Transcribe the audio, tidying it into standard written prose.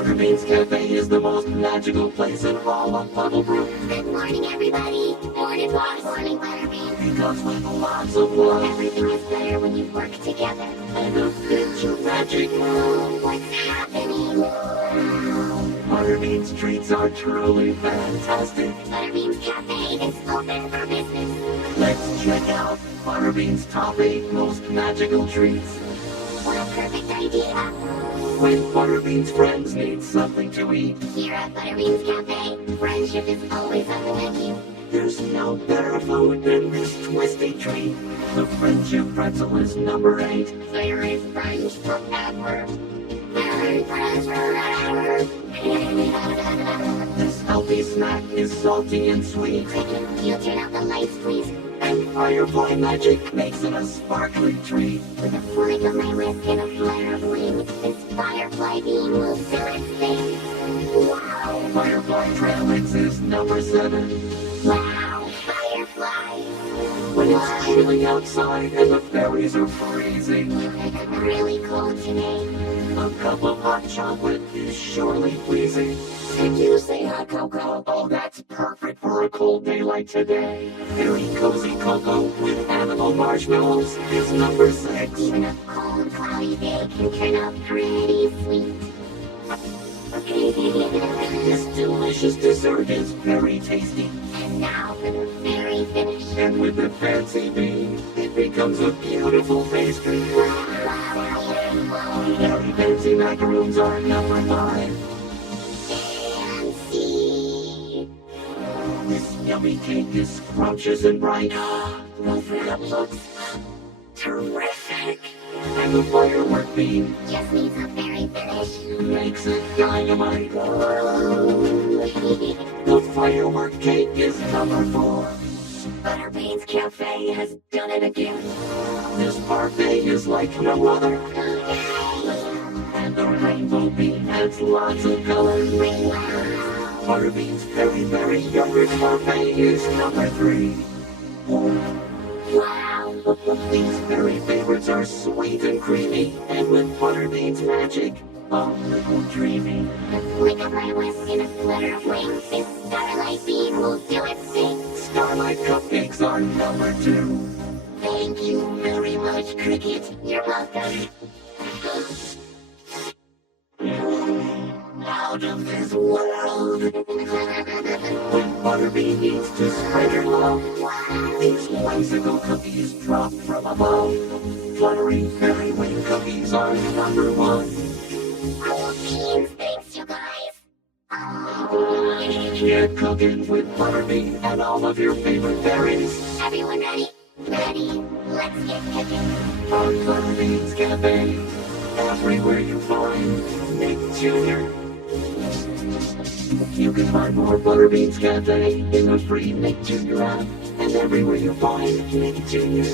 Butterbean's Cafe is the most magical place in all of Puddlebrook. Good morning, everybody. Morning, boss. Morning, Butterbean. Because with lots of love Everything is better when you work together. and a pinch of magic, What's happening? Butterbean's treats are truly fantastic. Butterbean's Cafe is open for business. Let's check out Butterbean's top 8 most magical treats. What a perfect idea. When Butterbean's friends need something to eat, Here at Butterbean's Cafe, friendship is always on the menu. there's no better food than this twisty treat. The Friendship Pretzel is number 8. Favorite friends forever. Favorite friends forever. This healthy snack is salty and sweet, You turn out the lights, please. and Firefly Magic makes it a sparkly treat. With a flick of my wrist and a flare of wings, this firefly beam will do its thing. Wow, Firefly Trail Mix is number 7. wow, firefly. When it's chilly outside and the fairies are freezing, Really cold today. a cup of hot chocolate is surely pleasing. And you say hot cocoa, oh that's perfect for a cold day like today. Very cozy cocoa with animal marshmallows is number 6. Even a cold, cloudy day can turn out pretty sweet. This delicious dessert is very tasty, And now for the very finish. and with the fancy bean, it becomes a beautiful pastry. Very fancy macaroons are number 5. Fancy. This yummy cake is scrumptious and bright. The fruit looks terrific. And the firework beam Just needs a very finish. makes it dynamite. The firework cake is number 4. Butterbean's Cafe has done it again. This parfait is like no other. And the rainbow beam adds lots of color. Butterbean's very, very yogurt parfait is number 3. Wow. These very favorites are sweet and creamy, and with Butterbean's magic, a little dreamy. A flick of my wrist and a flutter of wings, this starlight beam will do its thing. Starlight cupcakes are number 2. Thank you very much, Cricket. You're welcome. Out of this world. When Butterbean needs to spread her love, these whimsical cookies drop from above. Fluttery fairy wing cookies are number 1. Cool beans, thanks, you guys. Get cooking with Butterbean and all of your favorite berries. Everyone ready? Ready. Let's get cooking. On Butterbean's Cafe, everywhere you find Nick Jr. You can find more Butterbean's Cafe in the free Nick Jr. app, and everywhere you find Nick Jr.